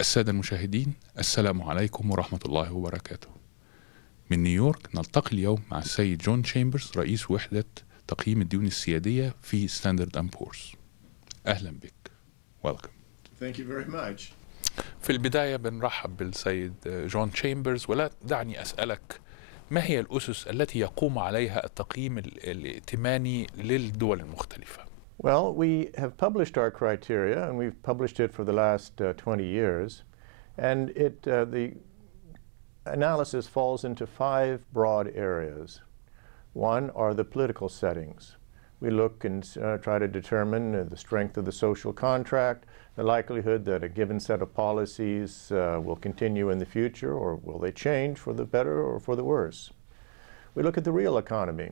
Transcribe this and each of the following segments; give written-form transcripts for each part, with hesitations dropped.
السادة المشاهدين، السلام عليكم ورحمة الله وبركاته. من نيويورك نلتقي اليوم مع السيد جون تشامبرز، رئيس وحدة تقييم الديون السيادية في ستاندرد أند بورز. أهلا بك. Welcome. Thank you very much. في البداية بنرحب بالسيد جون تشامبرز، ولا دعني أسألك ما هي الأسس التي يقوم عليها التقييم الائتماني للدول المختلفة؟ Well, we have published our criteria, and we've published it for the last 20 years. And the analysis falls into 5 broad areas. One are the political settings. We look and try to determine the strength of the social contract, the likelihood that a given set of policies will continue in the future, or will they change for the better or for the worse. We look at the real economy.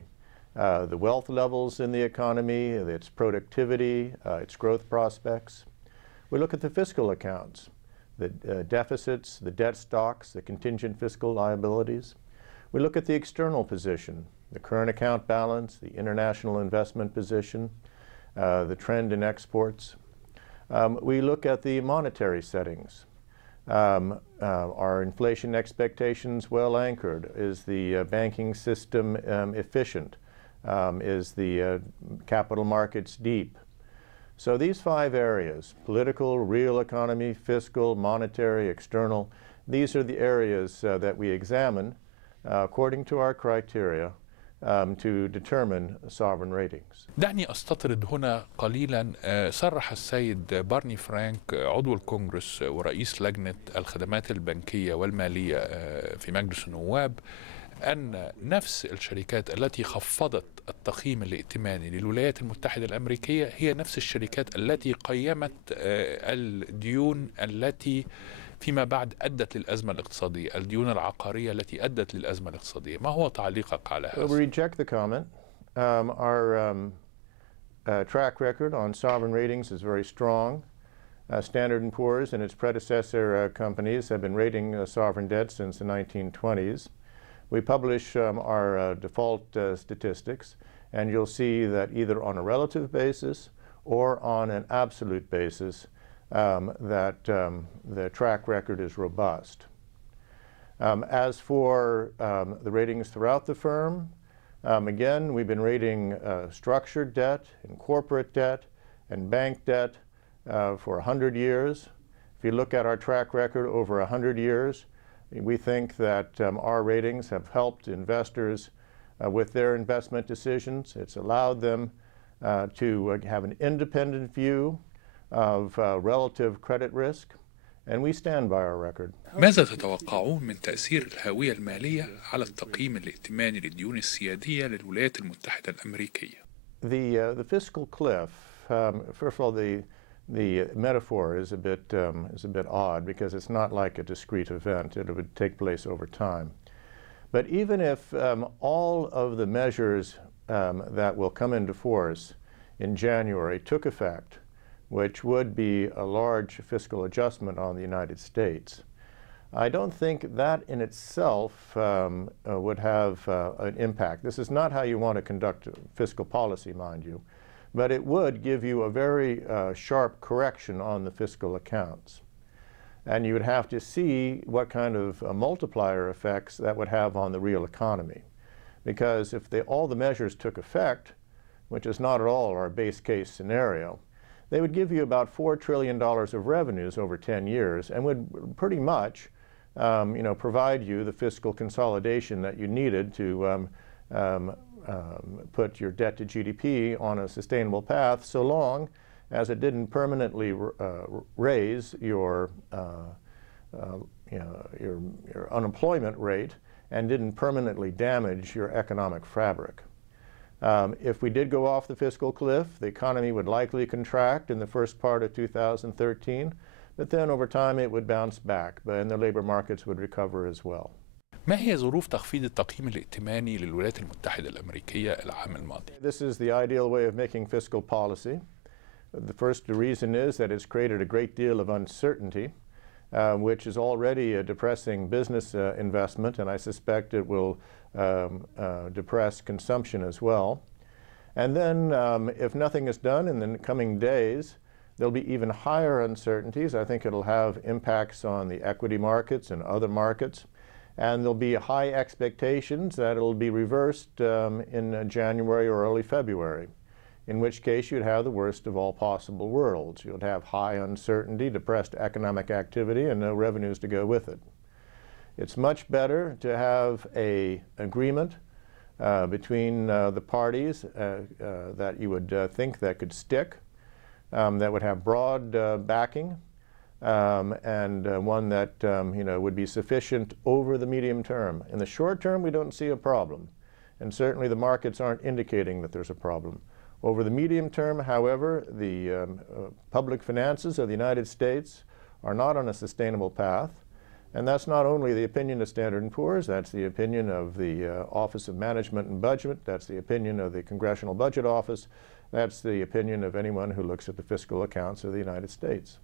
The wealth levels in the economy, its productivity, its growth prospects. We look at the fiscal accounts, the deficits, the debt stocks, the contingent fiscal liabilities. We look at the external position, the current account balance, the international investment position, the trend in exports. We look at the monetary settings. Are inflation expectations well anchored? Is the banking system efficient? Is the capital markets deep? So these 5 areas, political, real economy, fiscal, monetary, external, these are the areas that we examine according to our criteria to determine sovereign ratings. دعني أستطرد هنا قليلا. صرح السيد بارني فرانك عضو الكونغرس ورئيس لجنة الخدمات البنكية والمالية في مجلس النواب أن نفس الشركات التي خفضت التقييم الائتماني للولايات المتحدة الأمريكية هي نفس الشركات التي قيمت الديون التي فيما بعد أدت للأزمة الاقتصادية، الديون العقارية التي أدت للأزمة الاقتصادية. ما هو تعليقك على هذا؟ We reject the comment. Our track record on sovereign ratings is very strong. Standard & Poor's and its predecessor companies have been rating sovereign debt since the 1920s. We publish our default statistics, and you'll see that either on a relative basis or on an absolute basis that the track record is robust. As for the ratings throughout the firm, again, we've been rating structured debt and corporate debt and bank debt for 100 years. If you look at our track record over 100 years, we think that our ratings have helped investors with their investment decisions. It's allowed them to have an independent view of relative credit risk, and we stand by our record. ماذا تتوقعون من تأثير الهوية المالية على التقييم الائتماني للديون السيادية للولايات المتحدة الأمريكية؟ The fiscal cliff, first of all, the metaphor is a bit odd because it's not like a discrete event. It would take place over time. But even if all of the measures that will come into force in January took effect, which would be a large fiscal adjustment on the United States, I don't think that in itself would have an impact. This is not how you want to conduct fiscal policy, mind you. But it would give you a very sharp correction on the fiscal accounts. And you would have to see what kind of multiplier effects that would have on the real economy. Because if all the measures took effect, which is not at all our base case scenario, they would give you about $4 trillion of revenues over 10 years and would pretty much provide you the fiscal consolidation that you needed to put your debt to GDP on a sustainable path, so long as it didn't permanently raise your unemployment rate and didn't permanently damage your economic fabric. If we did go off the fiscal cliff, the economy would likely contract in the first part of 2013, but then over time it would bounce back, and the labor markets would recover as well. ما هي ظروف تخفيض التقييم الائتماني للولايات المتحدة الأمريكية العام الماضي؟ This is the ideal way of making fiscal policy. The first reason is that it's created a great deal of uncertainty, which is already depressing business investment, and I suspect it will depress consumption as well. And then if nothing is done in the coming days, there'll be even higher uncertainties. I think it'll have impacts on the equity markets and other markets. And there'll be high expectations that it'll be reversed in January or early February, in which case you'd have the worst of all possible worlds. You'd have high uncertainty, depressed economic activity, and no revenues to go with it. It's much better to have an agreement between the parties that you would think that could stick, that would have broad backing, and one that would be sufficient over the medium term. In the short term, we don't see a problem, and certainly the markets aren't indicating that there's a problem. Over the medium term, however, the public finances of the United States are not on a sustainable path, and that's not only the opinion of Standard & Poor's, that's the opinion of the Office of Management and Budget, that's the opinion of the Congressional Budget Office, that's the opinion of anyone who looks at the fiscal accounts of the United States.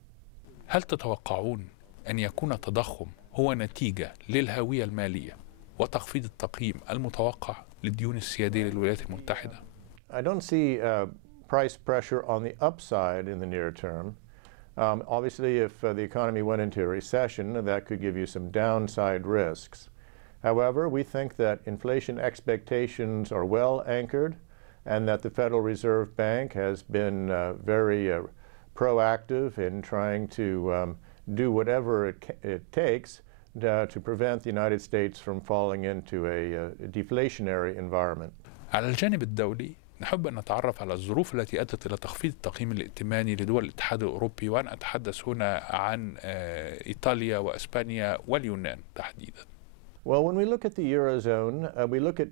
هل تتوقعون أن يكون التضخم هو نتيجة للهوية المالية وتخفيض التقييم المتوقع للديون السيادية للولايات المتحدة؟ I don't see price pressure on the upside in the near term. Obviously, if the economy went into a recession, that could give you some downside risks. However, we think that inflation expectations are well anchored and that the Federal Reserve Bank has been very proactive in trying to do whatever it takes to prevent the United States from falling into a deflationary environment. على الجانب الدولي نحب أن نتعرف على الظروف التي أدت إلى تخفيض التقييم الائتماني لدول الاتحاد الأوروبي، وأنا أتحدث هنا عن إيطاليا وإسبانيا واليونان تحديدا. Well, when we look at the Eurozone, we look at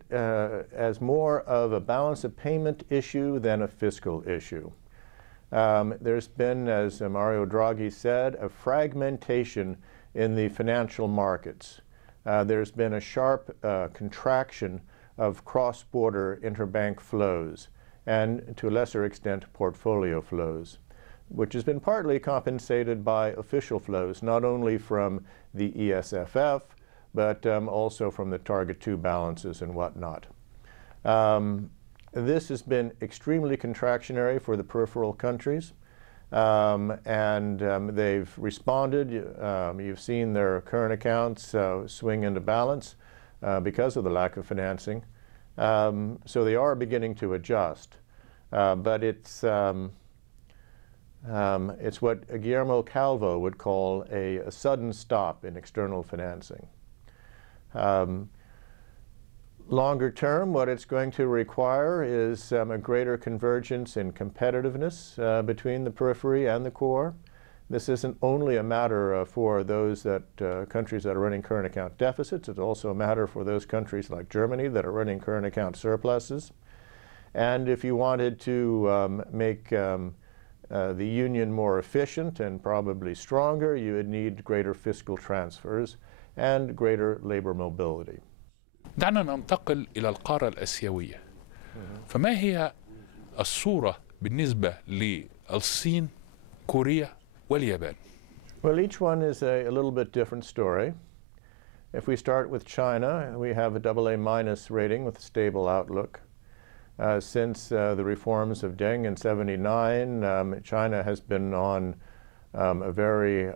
as more of a balance of payment issue than a fiscal issue. There's been, as Mario Draghi said, a fragmentation in the financial markets. There's been a sharp contraction of cross-border interbank flows and, to a lesser extent, portfolio flows, which has been partly compensated by official flows, not only from the ESFF, but also from the Target 2 balances and whatnot. This has been extremely contractionary for the peripheral countries, and they've responded. You've seen their current accounts swing into balance because of the lack of financing. So they are beginning to adjust. But it's what Guillermo Calvo would call a sudden stop in external financing. Longer term, what it's going to require is a greater convergence in competitiveness between the periphery and the core. This isn't only a matter for those countries that are running current account deficits. It's also a matter for those countries like Germany that are running current account surpluses. And if you wanted to make the union more efficient and probably stronger, you would need greater fiscal transfers and greater labor mobility. دعنا ننتقل إلى القارة الآسيوية. فما هي الصورة بالنسبة للصين، كوريا واليابان؟ Well, each one is a little bit different story. If we start with China, we have a AA- rating with a stable outlook. Since the reforms of Deng in '79, China has been on a very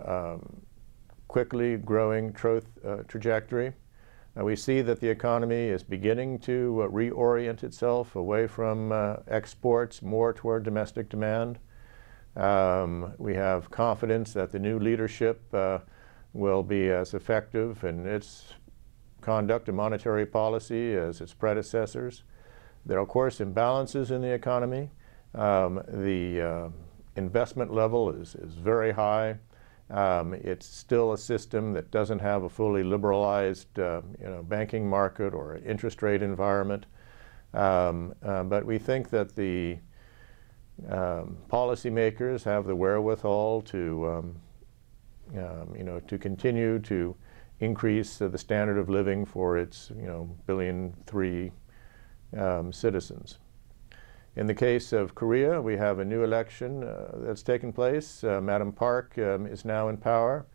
quickly growing trajectory. We see that the economy is beginning to reorient itself away from exports more toward domestic demand. We have confidence that the new leadership will be as effective in its conduct of monetary policy as its predecessors. There are, of course, imbalances in the economy. The investment level is very high. It's still a system that doesn't have a fully liberalized banking market or interest rate environment. But we think that the policymakers have the wherewithal to continue to increase the standard of living for its 1.3 billion citizens. In the case of Korea, we have a new election that's taken place. Madam Park is now in power.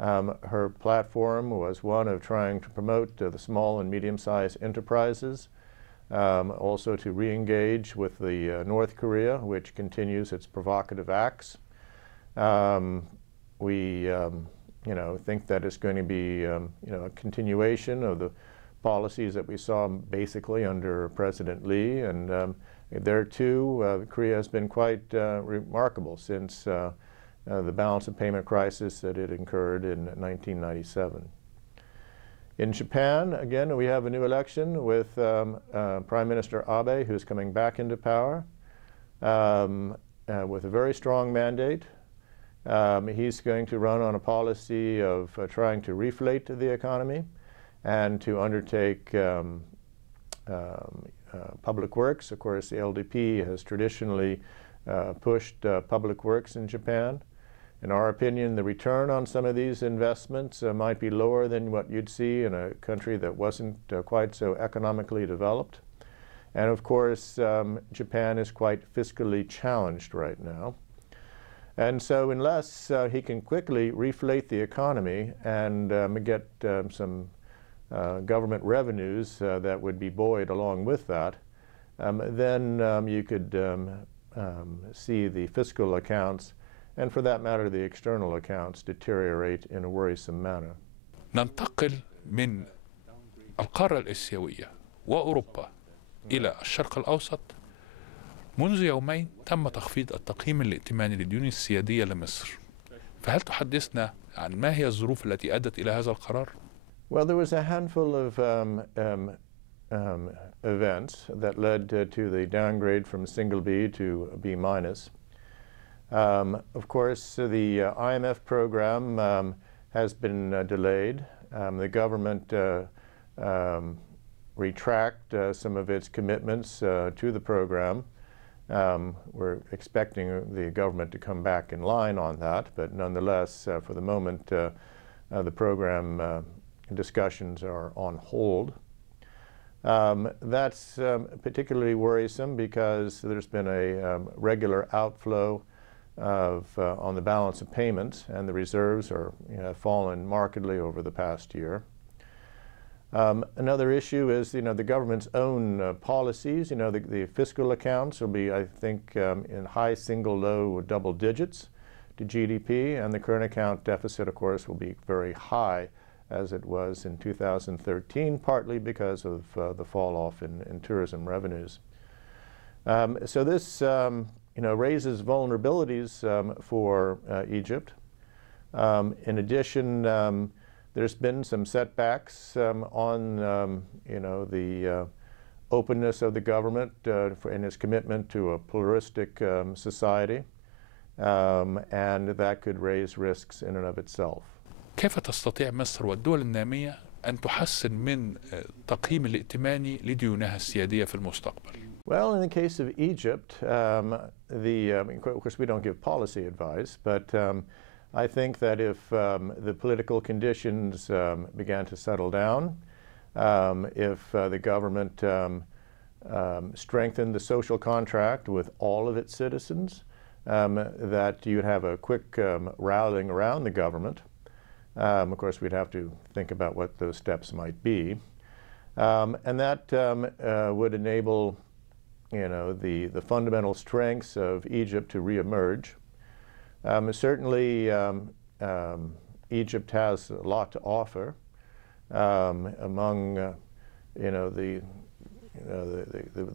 Her platform was one of trying to promote the small and medium-sized enterprises, also to re-engage with the North Korea, which continues its provocative acts. We think that it's going to be a continuation of the policies that we saw basically under President Lee, and there too, Korea has been quite remarkable since the balance of payment crisis that it incurred in 1997. In Japan, again, we have a new election with Prime Minister Abe, who's coming back into power with a very strong mandate. He's going to run on a policy of trying to reflate the economy and to undertake public works. Of course, the LDP has traditionally pushed public works in Japan. In our opinion, the return on some of these investments might be lower than what you'd see in a country that wasn't quite so economically developed. And of course, Japan is quite fiscally challenged right now. And so unless he can quickly reflate the economy and get some government revenues that would be buoyed along with that, then you could see the fiscal accounts, and for that matter the external accounts, deteriorate in a worrisome manner. ننتقل من القارة الآسيوية وأوروبا إلى الشرق الأوسط. منذ يومين تم تخفيض التقييم الائتماني للديون السيادية لمصر، فهل تحدثنا عن ما هي الظروف التي أدت إلى هذا القرار؟ Well, there was a handful of events that led to the downgrade from single B to B minus. Of course, the IMF program has been delayed. The government retract some of its commitments to the program. We're expecting the government to come back in line on that, but nonetheless, for the moment, the program discussions are on hold. That's particularly worrisome because there's been a regular outflow on the balance of payments, and the reserves are fallen markedly over the past year. Another issue is, the government's own policies. The fiscal accounts will be, I think, in high single, low double digits to GDP, and the current account deficit, of course, will be very high, as it was in 2013, partly because of the fall off in tourism revenues. So this, raises vulnerabilities for Egypt. In addition, there's been some setbacks on, the openness of the government in its commitment to a pluralistic society, and that could raise risks in and of itself. كيف تستطيع مصر والدول النامية أن تحسن من تقييم الائتماني لديونها السيادية في المستقبل؟ Well, in the case of Egypt, of course we don't give policy advice, but I think that if the political conditions began to settle down, if the government strengthened the social contract with all of its citizens, that you'd have a quick rallying around the government. Of course, we'd have to think about what those steps might be. And that would enable, the fundamental strengths of Egypt to reemerge. Certainly, Egypt has a lot to offer among, the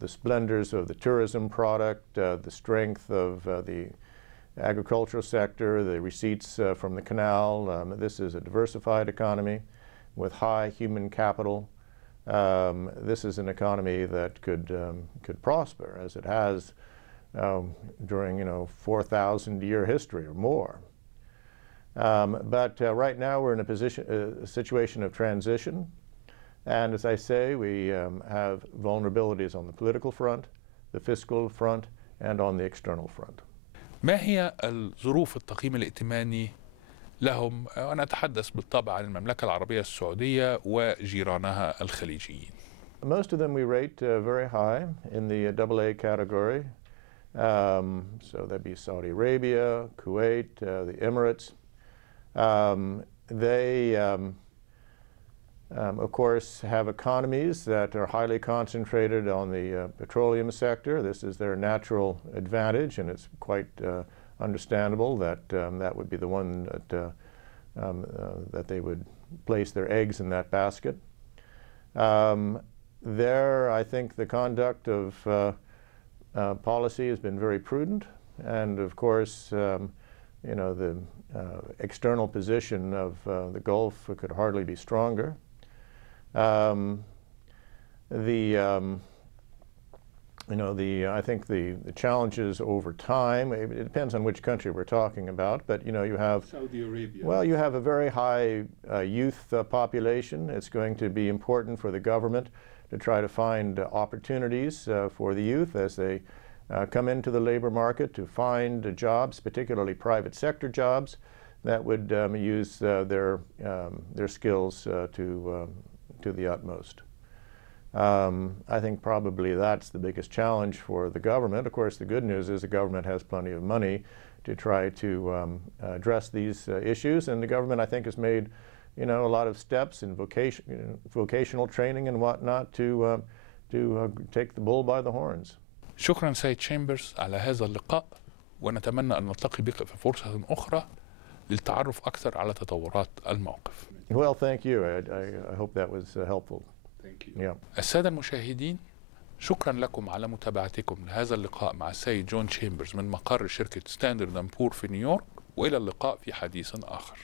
splendors of the tourism product, the strength of the agricultural sector, the receipts from the canal. This is a diversified economy with high human capital. This is an economy that could prosper, as it has during 4,000-year history or more. But right now we're in a situation of transition, and as I say, we have vulnerabilities on the political front, the fiscal front, and on the external front. ما هي الظروف التقييم الائتماني لهم؟ وأنا أتحدث بالطبع عن المملكة العربية السعودية وجيرانها الخليجيين. Most of them we rate very high in the AA category. So that'd be Saudi Arabia, Kuwait, the Emirates. They, of course, have economies that are highly concentrated on the petroleum sector. This is their natural advantage, and it's quite understandable that that would be the one that they would place their eggs in that basket. There, I think the conduct of policy has been very prudent, and of course, you know, the external position of the Gulf could hardly be stronger. I think the challenges over time, it depends on which country we're talking about, but you know, you have Saudi Arabia. Well, you have a very high youth population. It's going to be important for the government to try to find opportunities for the youth as they come into the labor market, to find jobs, particularly private sector jobs, that would use their skills to the utmost. I think probably that's the biggest challenge for the government. Of course, the good news is the government has plenty of money to try to address these issues, and the government, I think, has made, you know, a lot of steps in vocational training and whatnot to take the bull by the horns. شكرا سيد تشامبرز على هذا اللقاء، ونتمنى أن نلتقي بك في فرصة أخرى للتعرف أكثر على تطورات الموقف. Well, thank you. I hope that was helpful. Thank you. Yeah. السادة المشاهدين، شكرا لكم على متابعتكم لهذا اللقاء مع السيد جون تشامبرز من مقر شركة ستاندرد بور في نيويورك، وإلى اللقاء في حديث آخر.